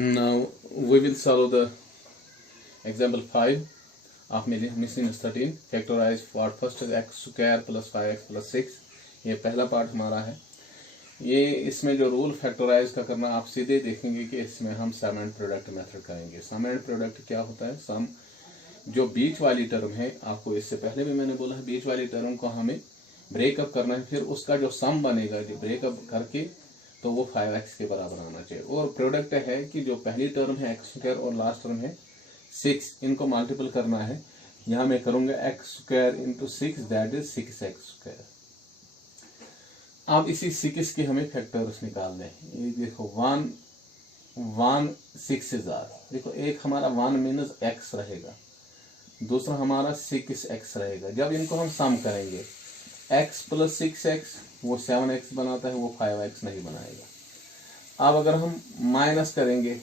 Now we will solve the example 5 of miscellaneous 13. Factorize part first is x square plus 5x plus 6. ये पहला part हमारा है। ये इसमें जो रूल फैक्टराइज का करना आप सीधे देखेंगे कि इसमें हम सम एंड प्रोडक्ट मेथड करेंगे। सम एंड प्रोडक्ट क्या होता है? सम जो बीच वाली टर्म है, आपको इससे पहले भी मैंने बोला है, बीच वाली टर्म को हमें ब्रेकअप करना है, फिर उसका जो सम बनेगा जो ब्रेकअप करके तो वो 5x के बराबर आना चाहिए। और प्रोडक्ट है कि जो पहली टर्म है एक्स स्क्वायर और लास्ट टर्म है 6, इनको मल्टीपल करना है। यहाँ मैं करूंगा x square into 6, that is 6x square. अब इसी 6 के हमें फैक्टर्स निकालने हैं। ये देखो 1 6 देखो, एक हमारा 1 मीनस x रहेगा, दूसरा हमारा 6x रहेगा। जब इनको हम सम करेंगे x प्लस 6x वो 7x बनाता है, वो 5x नहीं बनाएगा। अब अगर हम माइनस करेंगे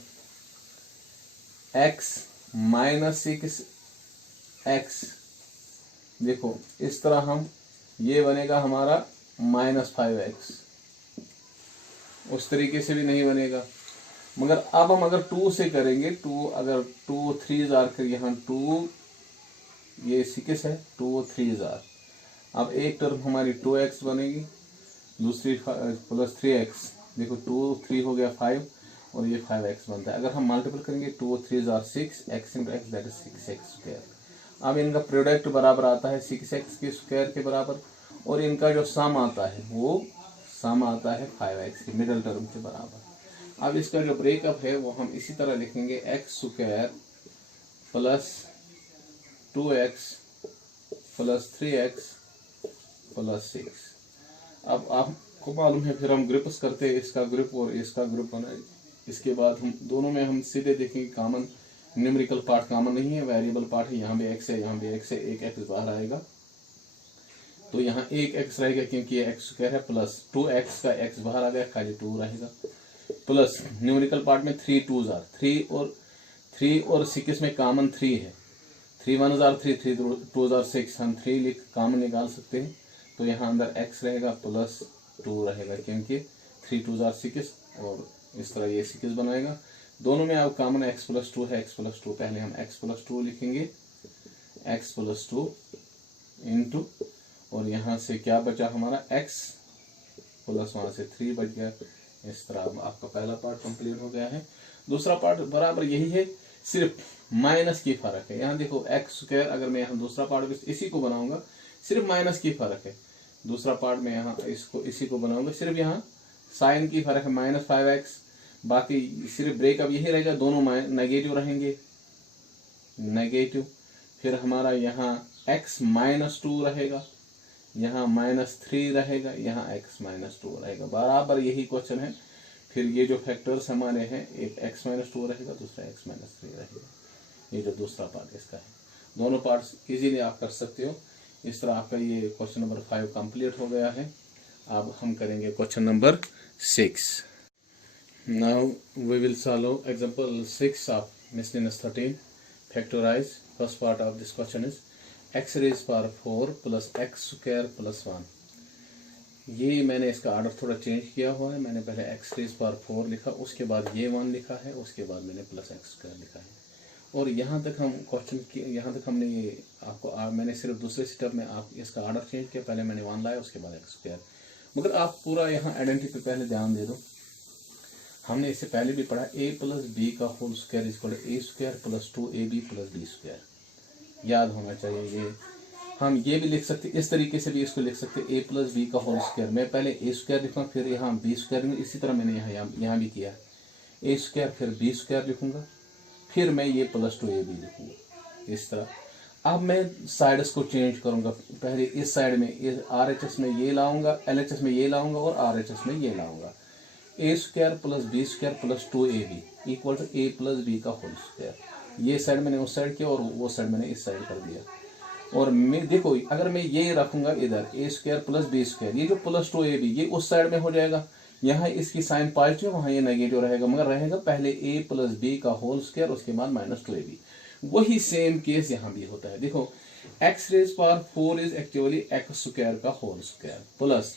x माइनस 6x, देखो इस तरह हम, ये बनेगा हमारा माइनस 5x, उस तरीके से भी नहीं बनेगा। मगर अब हम अगर 2 से करेंगे, 2 अगर 2 3 कर, यहाँ 2 ये 6 है, 2 3 अब एक टर्म हमारी 2x बनेगी, दूसरी प्लस 3x, देखो 2 3 हो गया 5 और ये 5x बनता है। अगर हम मल्टीपल करेंगे 2 3 6, x into x that is 6x square. अब इनका प्रोडक्ट बराबर आता है 6x के स्क्वायर के बराबर, और इनका जो सम आता है वो सम आता है 5x के मिडिल टर्म के बराबर। अब इसका जो ब्रेकअप है वो हम इसी तरह लिखेंगे, x square plus 2x plus 3x plus 6। अब आपको मालूम है, फिर हम ग्रुप्स करते हैं, इसका ग्रुप और इसका ग्रुप बनाए। इसके बाद हम दोनों में हम सीधे देखेंगे कॉमन न्यूमेरिकल पार्ट कॉमन नहीं है, वेरिएबल पार्ट है। यहाँ भी x है, यहाँ भी x है, एक x बाहर आएगा तो यहाँ एक x रहेगा क्योंकि ये x स्क्वायर है, प्लस 2x का x बाहर आ गया, खाली 2 रहेगा, प्लस न्यूमेरिकल पार्ट में 3 2 3 और 6 में कॉमन 3 है, 3 1 3 3 2 6, हम 3 कॉमन निकाल सकते हैं। तो यहाँ अंदर x रहेगा प्लस 2 रहेगा क्योंकि 3 2 6 और इस तरह ये 6 बनाएगा। दोनों में अब कॉमन x प्लस 2 है, x प्लस 2, पहले हम x प्लस 2 लिखेंगे, x प्लस 2 इंटू, और यहाँ से क्या बचा हमारा x प्लस, वहाँ से 3 बच गया। इस तरह आपका पहला पार्ट कंप्लीट हो गया है। दूसरा पार्ट बराबर यही है, सिर्फ माइनस की फर्क है। यहाँ देखो एक्स स्क्वायर, अगर मैं यहाँ दूसरा पार्ट इसी को बनाऊंगा, सिर्फ माइनस की फर्क है। दूसरा पार्ट में यहाँ इसको इसी को बनाऊंगा, सिर्फ यहाँ साइन की फर्क है, माइनस 5x। बाकी सिर्फ ब्रेकअप यही रहेगा, दोनों नेगेटिव रहेंगे, नेगेटिव। फिर हमारा यहाँ x माइनस 2 रहेगा, यहाँ माइनस 3 रहेगा, यहाँ x माइनस 2 रहेगा। बराबर यही क्वेश्चन है। फिर ये जो फैक्टर्स हमारे हैं, एक x माइनस 2 रहेगा, दूसरा x माइनस 3 रहेगा। ये जो दूसरा पार्ट इसका है, दोनों पार्ट्स इजीली आप कर सकते हो। इस तरह आपका ये क्वेश्चन नंबर 5 कंप्लीट हो गया है। अब हम करेंगे question number 6। Now we will solve example 6 of miscellaneous 13। Factorize, first part of this question is x raise power 4 plus x स्क्वायर प्लस 1। ये मैंने इसका ऑर्डर थोड़ा चेंज किया हुआ है। मैंने पहले x रेज पावर 4 लिखा, उसके बाद ये 1 लिखा है, उसके बाद मैंने प्लस x स्क्वायर लिखा है। और यहाँ तक हम क्वेश्चन की, यहाँ तक हमने ये आपको मैंने सिर्फ दूसरे स्टेप में आप इसका ऑर्डर चेंज किया, पहले मैंने 1 लाया, उसके बाद x स्क्वायर। मगर आप पूरा यहाँ आइडेंटिटी पे पहले ध्यान दे दो। हमने इससे पहले भी पढ़ा, a प्लस बी का whole square equal a square plus 2ab plus b square. याद होना चाहिए ये। हम ये भी लिख सकते, इस तरीके से भी इसको लिख सकते, a प्लस बी का होल स्क्वायर। मैं पहले a स्क्वायर लिखूंगा, फिर यहाँ b स्क्वायर में, इसी तरह मैंने यहाँ भी किया, a स्क्वायर फिर b स्क्वायर लिखूंगा, फिर मैं ये प्लस 2ab लिखूंगा, इस तरह। अब मैं साइड्स को चेंज करूंगा, पहले इस साइड में RHS में ये लाऊंगा, LHS में ये लाऊंगा और RHS में ये लाऊंगा। a square plus b square plus 2ab equal to a plus b का होल स्क्वायर। ये साइड मैंने उस साइड किया और वो साइड मैंने इस साइड कर दिया। और मैं देखो, अगर मैं ये रखूंगा इधर a square plus b square, ये जो प्लस 2ab ये उस साइड में हो जाएगा। यहाँ इसकी साइन पॉजिटिव, वहाँ ये नेगेटिव रहेगा, मगर रहेगा पहले a प्लस b का होल स्क्वायर, उसके बाद माइनस 2ab। वही सेम केस यहाँ भी होता है। देखो x raise power 4 is actually x square का होल स्क्वायर प्लस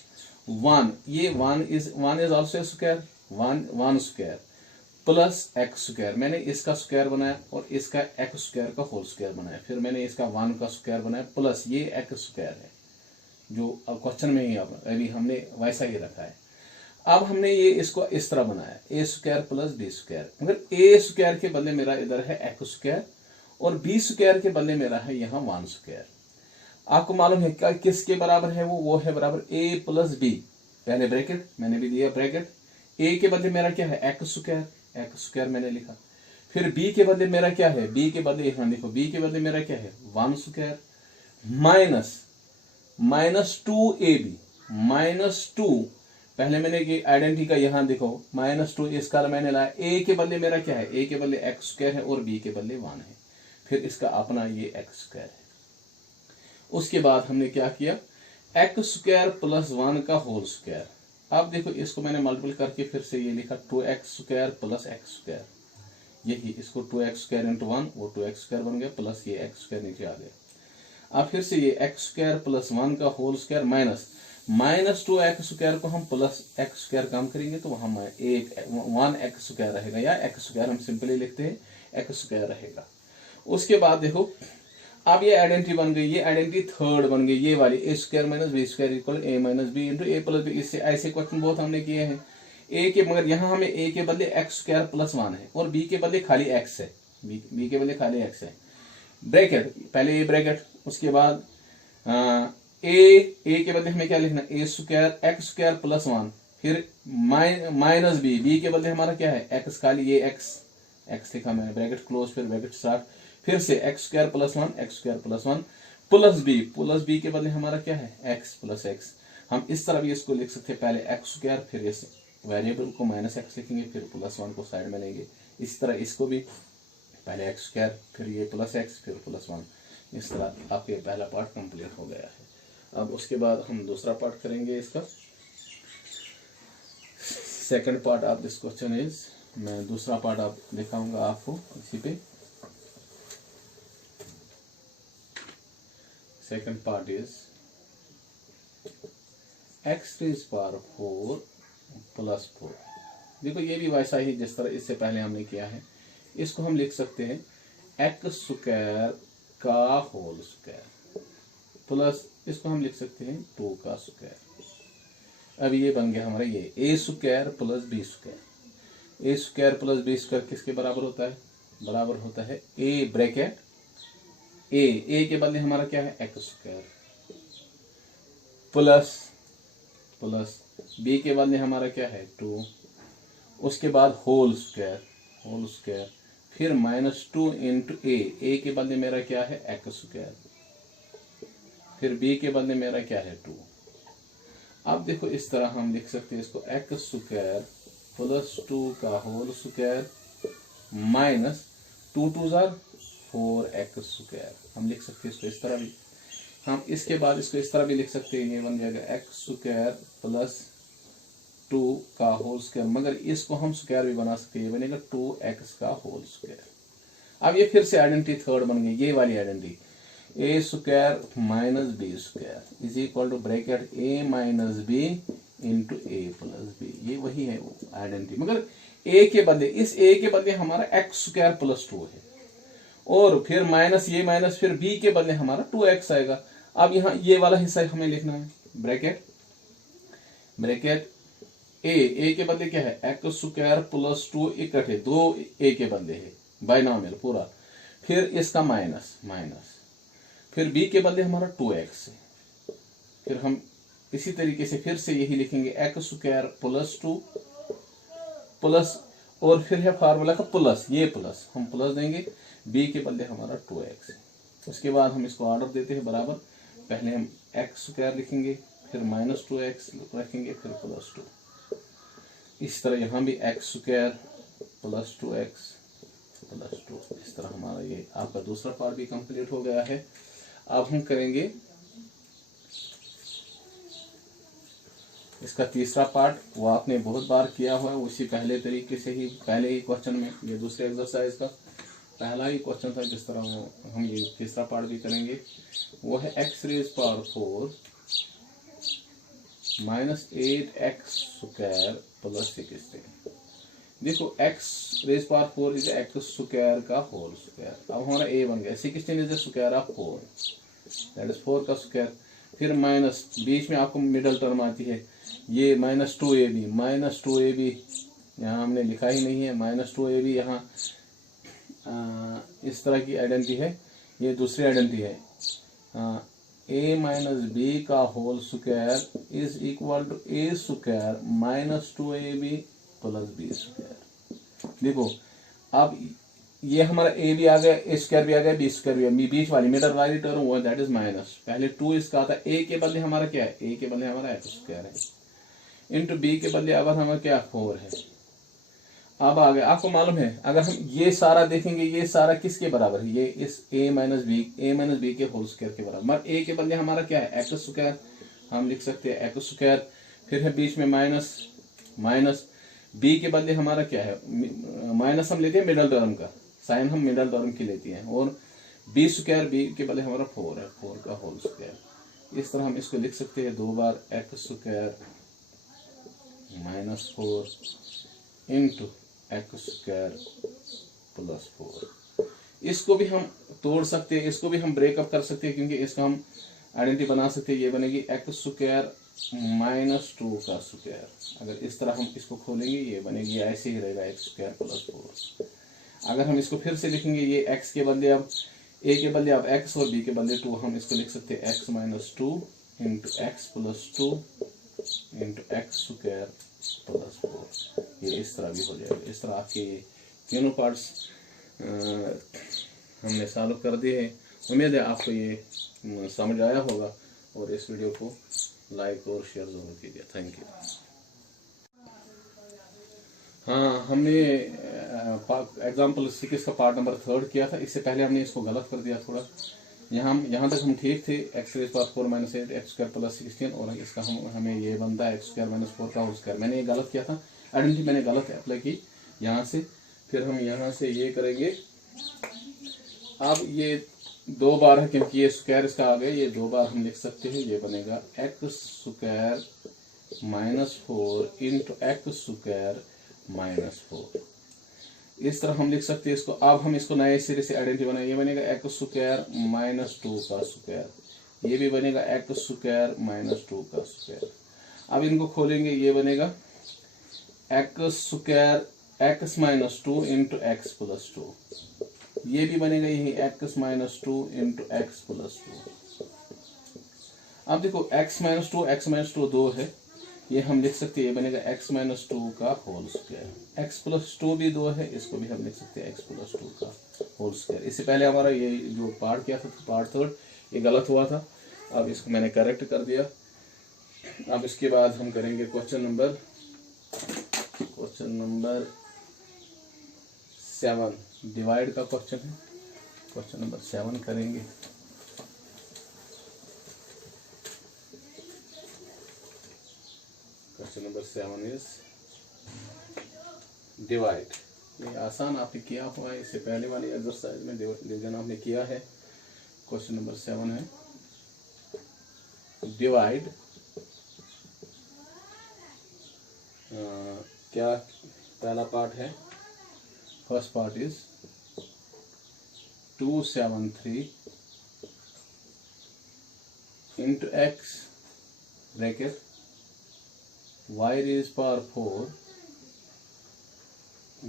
1, ये 1 is also square, 1 square plus x square, मैंने इसका स्क्वायर बनाया और इसका एक्स स्क्वायर का होल स्क्वायर बनाया, फिर मैंने इसका 1 का स्क्वायर बनाया प्लस ये एक्स स्क्वायर है जो क्वेश्चन में ही अभी हमने वैसा ही रखा है। अब हमने ये इसको इस तरह बनाया ए स्क्वायर प्लस बी स्क्वायर, मगर ए स्क्वायर के बदले मेरा इधर है एक्स स्क्वायर और बी स्क्वायर के बदले मेरा है यहाँ 1 स्क्वायर। आपको मालूम है क्या किसके बराबर है वो है बराबर ए प्लस बी, पहले ब्रैकेट मैंने भी दिया ब्रैकेट, ए के बदले मेरा क्या है एक्स स्क्वायर मैंने लिखा, फिर बी के बदले मेरा क्या है, बी के बदले यहाँ देखो बी के बदले मेरा क्या है 1 स्क्वायर माइनस 2ab -2, पहले मैंने ये आइडेंटिटी का यहाँ देखो -2 इसका मैंने लाया, ए के बदले मेरा क्या है, ए के बदले एक्स स्क्वायर है और बी के बदले 1 है, फिर इसका अपना ये एक्स स्क्वायर है। उसके बाद हमने क्या किया एक्स स्क्वायर प्लस 1 का होल स्क्वायर। अब देखो इसको मैंने मल्टीपल करके फिर से ये लिखा 2x square plus x square, यही इसको 2x स्क्वायर इंटू 1 वो 2x स्क्वायर बन गया प्लस ये एक्स स्क्वायर नीचे आ गया। अब फिर से ये एक्स स्क्वायर प्लस 1 का whole square minus 2x square को हम प्लस एक्स स्क्वायर काम करेंगे तो वहां 1x स्क्वायर रहेगा, या एक्स स्क्वायर हम सिंपली लिखते हैं एक्स स्क्वायर रहेगा। उसके बाद देखो अब ये आइडेंटिटी बन गई, ये आइडेंटिटी थर्ड बन गई ये वाली a square minus b square equal a minus b into a plus b. इससे ऐसे क्वेश्चन बहुत हमने किए हैं ए के, मगर यहाँ हमें ए के बदले एक्स स्क्वायर प्लस 1 है और बी के बदले खाली एक्स है, बी के बदले खाली एक्स है, ब्रैकेट पहले ये ब्रैकेट, उसके बाद ए के बदले हमें क्या लिखना ए स्क्वायर एक्स स्क्वायर प्लस 1, फिर माइनस बी के बदले हमारा क्या है एक्स, खाली ये एक्स लिखा मैंने ब्रैकेट क्लोज फिर ब्रैकेट स्टार्ट, फिर से x square plus 1 plus b के बदले हमारा क्या है एक्स प्लस एक्स। हम इस तरह भी इसको लिख सकते हैं, पहले एक्स स्क्वायर फिर इस वेरिएबल को माइनस एक्स लिखेंगे फिर प्लस 1 को साइड में लेंगे, इस तरह इसको भी पहले एक्स स्क्वायर फिर ये प्लस एक्स फिर प्लस 1, इस तरह आपके पहला पार्ट कंप्लीट हो गया है। अब उसके बाद हम दूसरा पार्ट करेंगे इसका, second part of this question is, मैं दूसरा पार्ट आप दिखाऊंगा आपको इसी पे। Second part is x raise power 4 plus 4। देखो ये भी वैसा ही जिस तरह इससे पहले हमने किया है, इसको हम लिख सकते हैं एक्स स्क्वायर का होल स्क्वायर प्लस इसको हम लिख सकते हैं 2 का स्क्वायर। अब ये बन गया हमारा ये ए स्क्वायर प्लस बी स्क्वायर। ए स्क्वायर प्लस बी स्क्वायर किसके बराबर होता है, बराबर होता है ए ब्रैकेट ए के बदले हमारा क्या है एक्स स्क्वायर प्लस बी के बदले हमारा क्या है 2, उसके बाद होल स्क्वायर फिर -2 इंटू ए के बदले मेरा क्या है एक्स स्क्वायर, फिर बी के बदले मेरा क्या है 2। अब देखो इस तरह हम लिख सकते हैं इसको एक्स स्क्वायर प्लस 2 का whole square minus 2 2 4x square, हम लिख सकते हैं इसको इस तरह भी। हम इसके बाद इसको इस तरह भी लिख सकते हैं, ये बन जाएगा एक्स स्क्वायर प्लस 2 का होल स्क्वायर, मगर इसको हम स्क्वायर भी बना सकते हैं, ये बनेगा 2x का होल स्क्वायर। अब ये फिर से आइडेंटिटी थर्ड बन गई, ये वाली identity a square minus b square is equal to bracket a minus b into a plus b, ये वही है आइडेंटिटी, मगर ए के बदले इस ए के बदले हमारा एक्स स्क्वायर प्लस 2 है और फिर माइनस ये माइनस फिर बी के बदले हमारा 2x आएगा। अब यहाँ ये वाला हिस्सा हमें लिखना है ब्रैकेट ए के बदले क्या है एक्स स्क्वायर प्लस 2 इकट्ठे 2 ए के बदले है बाइनॉमियल पूरा, फिर इसका माइनस फिर बी के बदले हमारा 2x है, फिर हम इसी तरीके से फिर से यही लिखेंगे एक्स स्क्वायर प्लस 2 प्लस और फिर है फार्मूला का प्लस, ये प्लस हम प्लस देंगे, बी के बदले हमारा 2x है। उसके बाद हम इसको ऑर्डर देते हैं बराबर, पहले हम एक्स स्क्वायर लिखेंगे फिर -2x रखेंगे फिर प्लस 2, इस तरह यहाँ भी x square plus 2x plus 2, इस तरह हमारा ये आपका दूसरा पार्ट भी कंप्लीट हो गया है। अब हम करेंगे इसका तीसरा पार्ट, वो आपने बहुत बार किया हुआ है उसी पहले तरीके से ही, पहले ही क्वेश्चन में, ये दूसरे एक्सरसाइज का पहला ही क्वेश्चन था जिस तरह वो हम ये तीसरा पार्ट भी करेंगे, वो है x raise power 4 minus 8x square plus 16। देखो x raise power 4 is x square का होल स्क्वायर। अब हमारा a बन गया 16 is the square of 4, that is 4 का स्क्वायर। फिर माइनस, बीच में आपको मिडल टर्म आती है ये -2ab, -2ab यहाँ हमने लिखा ही नहीं है, -2ab यहाँ इस तरह की आइडेंटिटी है, ये दूसरी आइडेंटिटी है। a माइनस बी का whole square is equal to a square -2ab plus b square. देखो अब ये हमारा a भी आ गया, a स्क्वायर भी आ गया, b स्क्वायर भी आ गया, बीच वाली मिडल वाली टर्म हुआ दैट इज माइनस। पहले 2 इसका आता है, a के बदले हमारा क्या है, a के बदले हमारा x स्क्वायर है, इंटू b के बदले अब हमारा क्या 4 है। अब आ गया, आपको मालूम है अगर हम ये सारा देखेंगे ये सारा किसके बराबर है, ये इस a माइनस बी के होल स्क्वायर के बराबर। मगर a के बदले हमारा क्या है एक्स स्क्वायर, हम लिख सकते हैं एक्स स्क्वायर। फिर है बीच में माइनस, माइनस b के बदले हमारा क्या है, माइनस हम लेते हैं मिडल टर्म का, साइन हम मिडल टर्म की लेते हैं, और b स्क्वायर b के बदले हमारा 4 है, 4 का होल स्क्वायर। इस तरह हम इसको लिख सकते हैं 2 बार x square -4 into x square plus 4। इसको भी हम तोड़ सकते हैं, इसको भी हम ब्रेकअप कर सकते हैं, क्योंकि इसका हम आइडेंटिटी बना सकते हैं। ये बनेगी एक्स स्क्वायर -2 का स्क्वायर। अगर इस तरह हम इसको खोलेंगे ये बनेगी, ऐसे ही रहेगा एक्स स्क्वायर प्लस 4। अगर हम इसको फिर से लिखेंगे, ये x के बदले अब a के बदले अब x और b के बदले 2, हम इसको लिख सकते हैं x -2 into x plus 2 into x square plus 4। ये इस तरह भी हो जाएगा। इस तरह आपके तीनों पार्ट्स हमने सॉल्व कर दिए हैं। उम्मीद है आपको ये समझ आया होगा, और इस वीडियो को लाइक और शेयर जरूर कीजिए। Thank you. हाँ, हमने एग्जाम्पल 6 का पार्ट नंबर 3 किया था। इससे पहले हमने इसको गलत कर दिया थोड़ा। यहाँ तक हम ठीक थे, x raise power 4 - 8 x square plus 16, और इसका हमें ये बनता है एक्स स्क्वायर -4 का होल स्क्वायर। मैंने ये गलत किया था, आइडेंटिटी मैंने गलत अप्लाई की यहाँ से। फिर हम यहाँ से ये करेंगे, अब ये 2 बार है क्योंकि ये स्क्वायर इसका आ गया, ये 2 बार हम लिख सकते हैं। ये बनेगा x square -4 into x square -4। इस तरह हम लिख सकते हैं इसको। अब हम इसको नए सिरे से आइडेंटिटी बनाए, ये बनेगा एक्स स्क्वायर -2 का स्क्वायर, ये भी बनेगा एक्स स्क्वायर -2 का स्क्वायर। अब इनको खोलेंगे, ये बनेगा x square x -2 into x plus 2, ये भी बनेगा यही एक्स -2 इंटू एक्स प्लस 2। अब देखो एक्स -2 2 है, ये हम लिख सकते हैं, ये बनेगा x -2 का होल स्क्वायर। x प्लस 2 भी 2 है, इसको भी हम लिख सकते हैं x प्लस 2 का होल स्क्वायर। इससे पहले हमारा ये जो पार्ट किया था पार्ट 3, ये गलत हुआ था। अब इसको मैंने करेक्ट कर दिया। अब इसके बाद हम करेंगे क्वेश्चन नंबर 7, डिवाइड का क्वेश्चन है। क्वेश्चन नंबर 7 करेंगे। Question number 7 is divide. ये आसान आपने किया हुआ है, इससे पहले वाली एक्सरसाइज में डिवीजन आपने किया है। क्वेश्चन नंबर 7 है डिवाइड। क्या पहला पार्ट है, first part is 273 into x bracket y raised power 4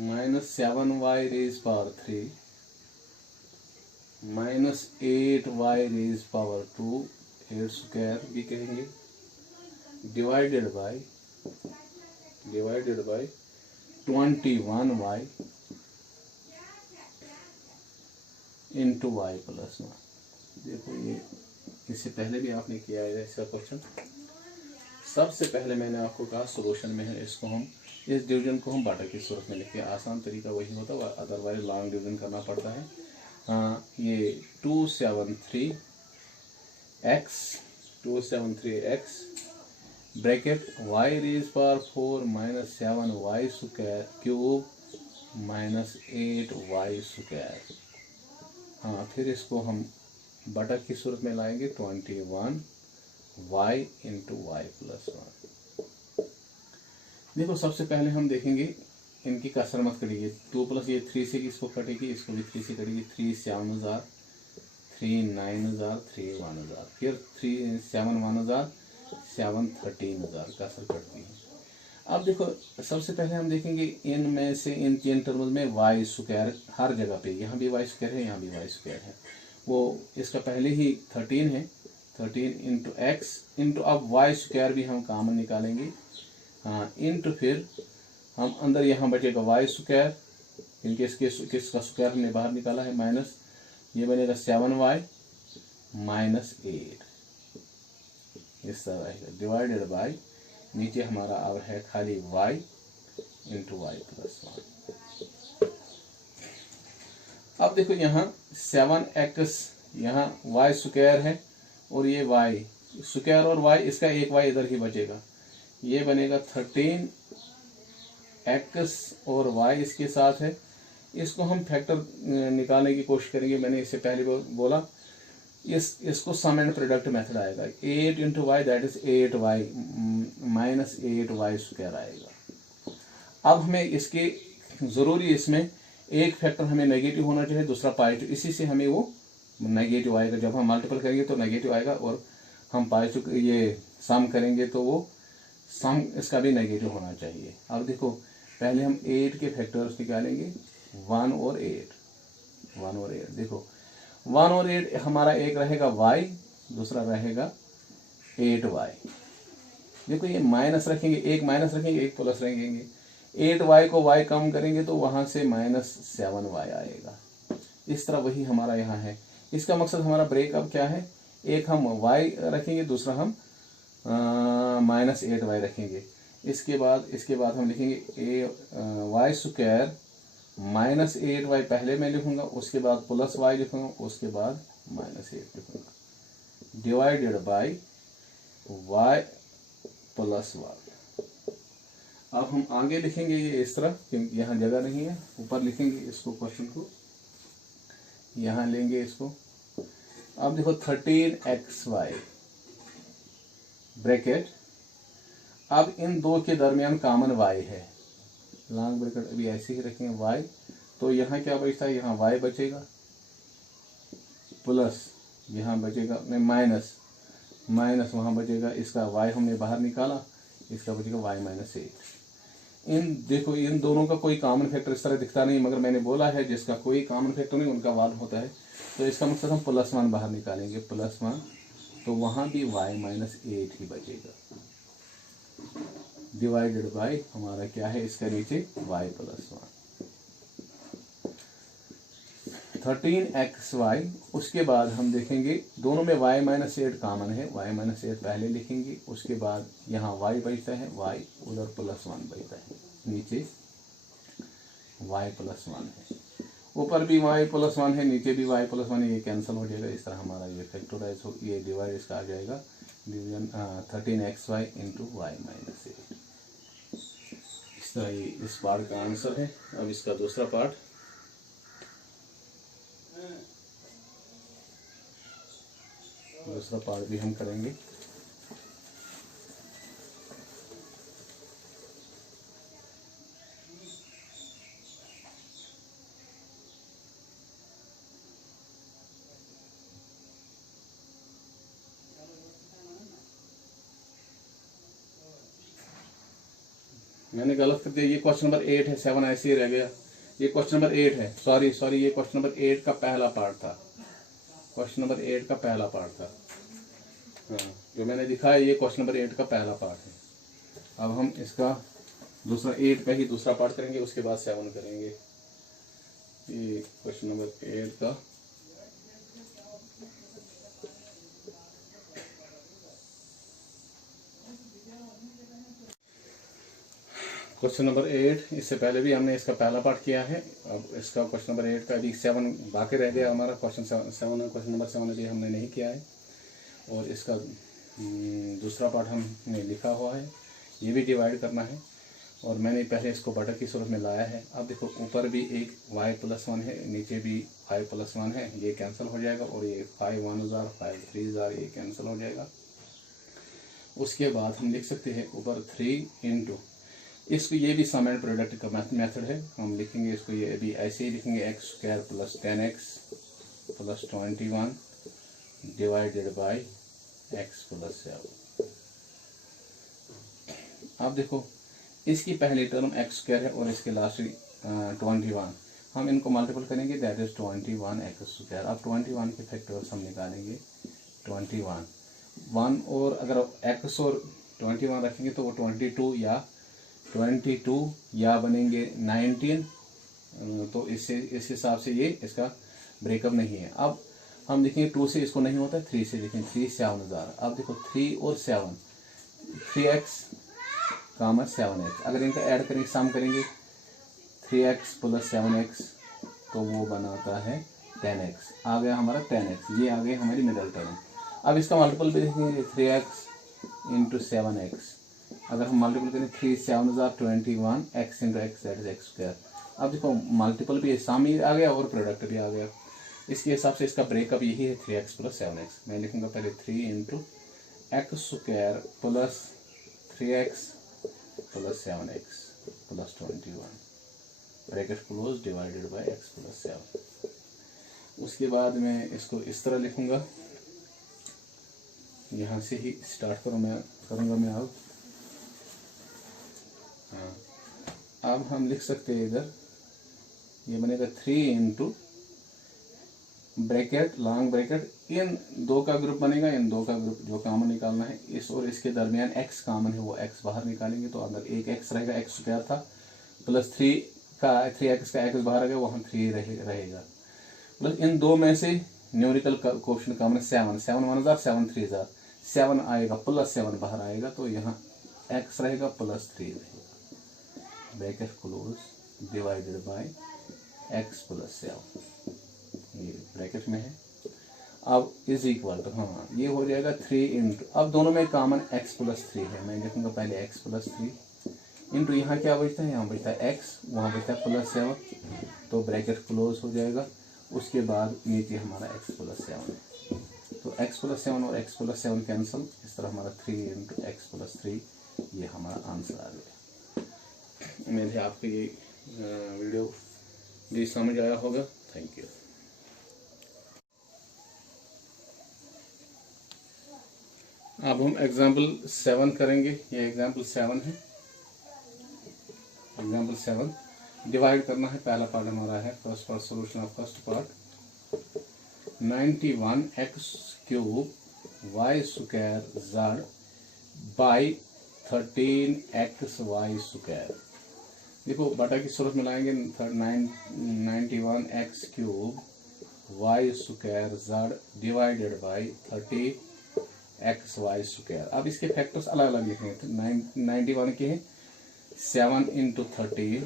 minus 7y raised power 3 minus 8y raised power 2, 8 square भी कहेंगे, divided by 21y into y plus 1। देखो ये इससे पहले भी आपने किया है ऐसा क्वेश्चन। सबसे पहले मैंने आपको कहा सोल्यूशन में है, इसको हम इस डिवीजन को हम बाटा की सूरत में लिखते हैं। आसान तरीका वही होता है, अदरवाइज लॉन्ग डिवीजन करना पड़ता है। ये 273x bracket y raise power 4 - 7y square cube minus 8y square. फिर इसको हम बटा की सूरत में लाएंगे 21y इंटू y प्लस 1। देखो सबसे पहले हम देखेंगे इनकी कसर मत करिए, 2 प्लस ये 3 से इसको कटेगी, इसको भी 3 से कटेगी, 3 7 हज़ार, 3 9 हज़ार, 3 1 हज़ार, फिर 3 7 1 हज़ार, 7 13 हज़ार कसर कटती है। अब देखो सबसे पहले हम देखेंगे इनमें से इन 3 टर्म्स में वाई स्क्वायर हर जगह पे, यहाँ भी वाई स्क्वायर है, यहाँ भी वाई स्क्वायर है, वो इसका पहले ही 13 है, 13 इंटू एक्स इंटू, अब वाई स्क्वायर भी हम कॉमन निकालेंगे, हाँ, इंटू फिर हम अंदर यहाँ बचेगा वाई स्क्वायर, क्योंकि किसका स्क्वायर हमने बाहर निकाला है, माइनस, ये बनेगा 7y माइनस 8, इस तरह रहेगा, डिवाइडेड बाई नीचे हमारा अब है खाली y इंटू वाई प्लस 1। अब देखो यहाँ 7x, यहाँ y स्क्वायर है और ये y स्क्वायर और y, इसका एक y इधर ही बचेगा, ये बनेगा 13x और y इसके साथ है। इसको हम फैक्टर निकालने की कोशिश करेंगे, मैंने इससे पहले बोला इसको सम एंड प्रोडक्ट मेथड आएगा, 8 into y that is 8y minus 8y square आएगा। अब हमें इसके ज़रूरी, इसमें एक फैक्टर हमें नेगेटिव होना चाहिए, दूसरा पॉजिटिव, इसी से हमें वो नेगेटिव आएगा, जब हम मल्टीपल करेंगे तो नेगेटिव आएगा, और हम पॉजिटिव ये सम करेंगे तो वो सम इसका भी नेगेटिव होना चाहिए। अब देखो पहले हम 8 के फैक्टर्स निकालेंगे, 1 और 8, देखो 1 और 8 हमारा एक रहेगा y, दूसरा रहेगा 8y। देखो ये माइनस रखेंगे, एक माइनस रखेंगे, एक प्लस रखेंगे, 8y को y कम करेंगे तो वहाँ से माइनस 7y आएगा। इस तरह वही हमारा यहाँ है। इसका मकसद हमारा ब्रेकअप क्या है, एक हम y रखेंगे, दूसरा हम माइनस 8y रखेंगे। इसके बाद हम लिखेंगे y स्क्वायर माइनस 8y पहले मैं लिखूंगा, उसके बाद प्लस y लिखूंगा, उसके बाद माइनस 8 लिखूंगा, डिवाइडेड बाई y प्लस 1। अब हम आगे लिखेंगे ये इस तरह, क्योंकि यहाँ जगह नहीं है, ऊपर लिखेंगे इसको, क्वेश्चन को यहाँ लेंगे इसको। अब देखो 13xy ब्रैकेट, अब इन दो के दरमियान कॉमन y है, लॉन्ग ब्रैकेट अभी ऐसे ही रखेंगे y, तो यहाँ क्या बचता है, यहाँ y बचेगा, प्लस यहाँ बचेगा माइनस वहाँ बचेगा, इसका y हमने बाहर निकाला, इसका बचेगा y माइनस 8। देखो इन दोनों का कोई कॉमन फैक्टर इस तरह दिखता नहीं, मगर मैंने बोला है जिसका कोई कॉमन फैक्टर नहीं उनका 1 होता है, तो इसका मतलब हम प्लस 1 बाहर निकालेंगे, प्लस 1, तो वहाँ भी y माइनस 8 ही बचेगा, डिवाइडेड बाई हमारा क्या है इसका नीचे y प्लस 1, 13xy। उसके बाद हम देखेंगे दोनों में y माइनस 8 कॉमन है, y माइनस 8 पहले लिखेंगे, उसके बाद यहाँ y बचता है, y उधर प्लस 1 बचता है, नीचे y प्लस 1 है, ऊपर भी y प्लस 1 है, नीचे भी y प्लस 1 है, ये कैंसिल हो जाएगा। इस तरह हमारा ये फैक्टराइज हो, ये डिवाइड इसका आ जाएगा division 13xy into y minus 8। इस तरह ये इस पार्ट का आंसर है। अब इसका दूसरा पार्ट, भी हम करेंगे। मैंने गलत कर दिया, ये क्वेश्चन नंबर 8 है, 7 ऐसे ही रह गया, ये क्वेश्चन नंबर 8 है, सॉरी ये क्वेश्चन नंबर 8 का पहला पार्ट था, क्वेश्चन नंबर 8 का पहला पार्ट था, हाँ, जो मैंने दिखाया ये क्वेश्चन नंबर 8 का पहला पार्ट है। अब हम इसका दूसरा 8 का ही दूसरा पार्ट करेंगे, उसके बाद 7 करेंगे। ये क्वेश्चन नंबर 8 का क्वेश्चन नंबर 8, इससे पहले भी हमने इसका पहला पार्ट किया है। अब इसका क्वेश्चन नंबर 8 का अभी 7 बाकी रह गया हमारा, क्वेश्चन 7 क्वेश्चन नंबर 7 अभी हमने नहीं किया है, और इसका दूसरा पार्ट हमने लिखा हुआ है, ये भी डिवाइड करना है, और मैंने पहले इसको बटा की सूरत में लाया है। अब देखो ऊपर भी एक y प्लस 1 है, नीचे भी y प्लस 1 है, ये कैंसिल हो जाएगा, और ये 5 1 हज़ार 5 3 हज़ार ये कैंसिल हो जाएगा। उसके बाद हम लिख सकते हैं ऊपर 3 इंटू इसको ये भी सम एंड प्रोडक्ट का मेथड है, हम लिखेंगे इसको ये भी ऐसे ही लिखेंगे, x square plus 10x plus 21 divided by x plus 7। अब देखो इसकी पहली टर्म एक्स स्क्वायर है और इसके लास्ट 21, हम इनको मल्टीपल करेंगे, दैट इज 21 एक्स स्क्वायर। अब 21 के फैक्टर्स हम निकालेंगे, 21 1 और अगर एक्स और 21 रखेंगे तो वो 22 या बनेंगे 19, तो इससे इस हिसाब से ये इसका ब्रेकअप नहीं है। अब हम देखेंगे 2 से इसको नहीं होता, 3 से देखेंगे, 3 7000। अब देखो 3 और 7, 3x कामा 7x, अगर इनका ऐड करेंगे सम करेंगे 3x प्लस 7x तो वो बनाता है 10x, आ गया हमारा 10x, ये आ गई हमारी मिडल टर्म। अब इसका मल्टीपल भी देखेंगे, 3x इंटू 7x, अगर हम मल्टीपल करें 3 7 21 x into x that is x square. अब देखो मल्टीपल भी सम ही आ गया और प्रोडक्ट भी आ गया, इसके हिसाब से इसका ब्रेकअप यही है 3x प्लस 7x। मैं लिखूंगा पहले 3 into x square plus 3x plus 7x plus 21 bracket close divided by x plus 7। उसके बाद मैं इसको इस तरह लिखूंगा, यहाँ से ही स्टार्ट करूँगा मैं अब। हाँ, अब हम लिख सकते हैं इधर, ये बनेगा 3 इंटू ब्रैकेट लॉन्ग ब्रैकेट, इन दो का ग्रुप बनेगा, इन दो का ग्रुप जो कॉमन निकालना है, इस और इसके दरमियान x कॉमन है, वो x बाहर निकालेंगे, तो अंदर एक x रहेगा, x स्क्वायर था प्लस 3x का x बाहर आ गया, वहाँ 3 रहेगा, प्लस इन दो में से न्यूमेरिकल क्वेश्चन कॉमन 7 7 1000 7 3000, 7 आएगा प्लस 7 बाहर आएगा, तो यहाँ x रहेगा प्लस 3 रहेगा, bracket close divided by x plus 7, ये ब्रैकेट में है। अब इज इक्वल टू, हाँ ये हो जाएगा 3 इंटू, अब दोनों में कॉमन x प्लस 3 है, मैं लिखूंगा पहले x प्लस 3 इंटू यहाँ क्या बचता है, यहाँ बचता है x, वहाँ बचता है प्लस 7, तो ब्रैकेट क्लोज हो जाएगा। उसके बाद नीचे हमारा x प्लस 7 है, तो x प्लस 7 और x प्लस 7 कैंसिल, इस तरह हमारा 3 इंटू एक्स प्लस 3, ये हमारा आंसर आ गया। उम्मीद है आपको ये वीडियो भी समझ आया होगा। Thank you. अब हम एग्जाम्पल 7 करेंगे, ये एग्जाम्पल 7 है। एग्जाम्पल 7 डिवाइड करना है, पहला पार्ट हमारा है first part, solution of first part 91x cube y square z by 13xy square. देखो बटा की सूरत में लाएंगे, 91x cube y square z divided by 30xy square. अब इसके फैक्टर्स अलग अलग लिखेंगे, 91 के हैं 7 इंटू 30,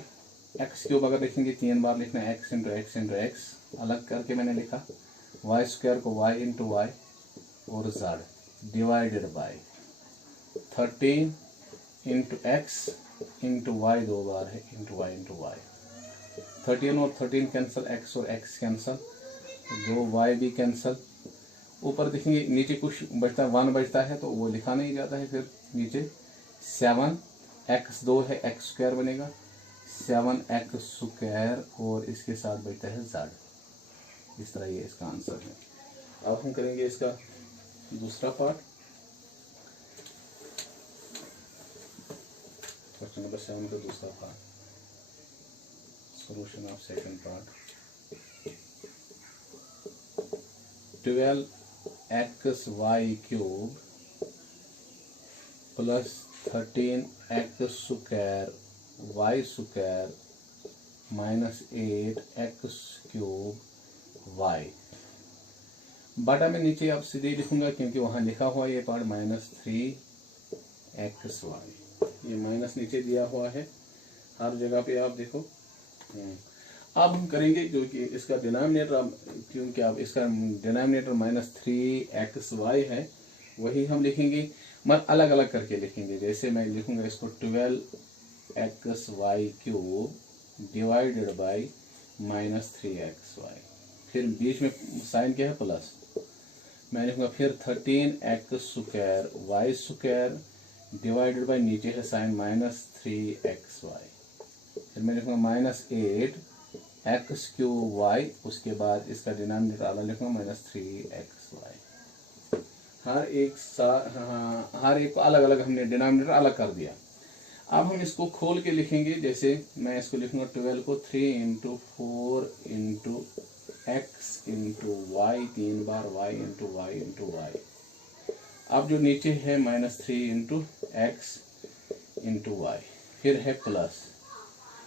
एक्स क्यूब अगर लिखेंगे 3 बार लिखना है, एक्स इंटू एक्स अलग करके मैंने लिखा, वाई स्क्वायर को वाई इंटू वाई और z divided by 13 into x into y 2 बार है, इंटू वाई 13 और 13 कैंसिल, एक्स और एक्स कैंसिल, 2 वाई भी कैंसिल। ऊपर देखेंगे नीचे कुछ बचता है, 1 बचता है, तो वो लिखा नहीं जाता है, फिर नीचे 7 एक्स 2 है, एक्स स्क्वायर बनेगा 7x स्क्वायर और इसके साथ बचता है z। इस तरह ये इसका आंसर है। अब हम करेंगे इसका दूसरा पार्ट, क्वेश्चन नंबर 7 का दूसरा part, solution of second part. 12xy cube plus 13x square y square minus 8x cube y. बटा में नीचे आप सीधे लिखूंगा क्योंकि वहां लिखा हुआ ये पार्ट -3xy, ये माइनस नीचे दिया हुआ है हर जगह पे, आप देखो। अब हम करेंगे क्योंकि इसका डिनोमिनेटर, क्योंकि अब इसका डिनोमिनेटर -3xy है, वही हम लिखेंगे, मत अलग अलग करके लिखेंगे। जैसे मैं लिखूंगा इसको 12xy cube divided by -3xy, फिर बीच में साइन क्या है प्लस, मैं लिखूंगा फिर 13x square y square divided by नीचे है साइन -3xy, फिर मैं लिखूँगा -8x³ उसके बाद इसका डिनोमिनेटर आधा लिखूँगा -3xy। हर एक को अलग अलग हमने डिनोमिनेटर अलग कर दिया। अब हम इसको खोल के लिखेंगे, जैसे मैं इसको लिखूँगा 12 को 3 × 4 × x × y, 3 बार y × y। अब जो नीचे है -3 × x × y, फिर है प्लस।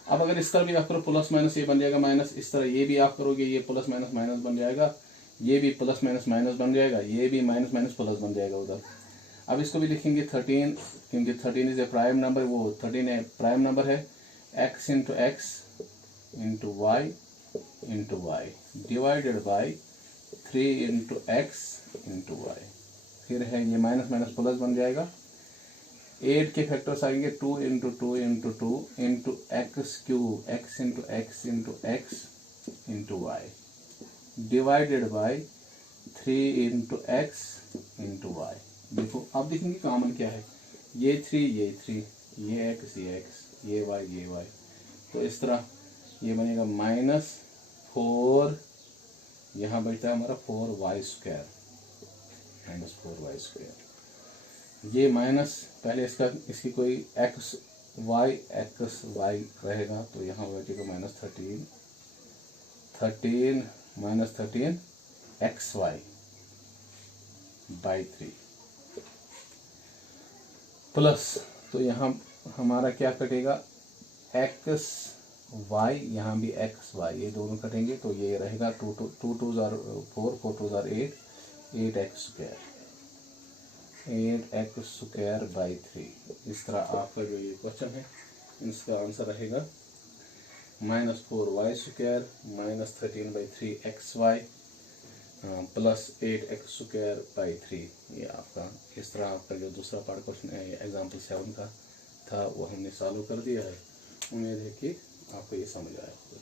अब अगर इस तरह भी आप करो प्लस माइनस ये बन जाएगा माइनस, इस तरह ये भी आप करोगे ये प्लस माइनस माइनस बन जाएगा, ये भी प्लस माइनस माइनस बन जाएगा, ये भी माइनस माइनस प्लस बन जाएगा उधर। अब इसको भी लिखेंगे 13, क्योंकि 13 इज ए प्राइम नंबर, वो 13 है प्राइम नंबर है, x × x × y × y divided by 3 × x × y, फिर है ये माइनस माइनस प्लस बन जाएगा। 8 के फैक्टर्स आएंगे 2 × 2 × 2 × x³ x × x × x × y divided by 3 × x × y। देखो अब देखेंगे कॉमन क्या है, ये 3 ये 3, ये x ये x, ये y, तो इस तरह ये बनेगा -4, यहाँ बचता है हमारा 4y², -4y²। ये माइनस पहले इसकी कोई x y रहेगा, तो यहाँ बचेगा -13 xy/3 प्लस, तो यहाँ हमारा क्या कटेगा x y, यहाँ भी x y, ये दोनों कटेंगे, तो ये रहेगा 2 2 4 4 2 8 8x²/3। इस तरह आपका जो ये क्वेश्चन है इसका आंसर रहेगा -4y² -13/3xy प्लस 8x²/3। ये आपका इस तरह आपका जो दूसरा पार्ट क्वेश्चन एग्जाम्पल 7 का था वो हमने सॉल्व कर दिया है। उम्मीद है कि आपको ये समझ आया होगा।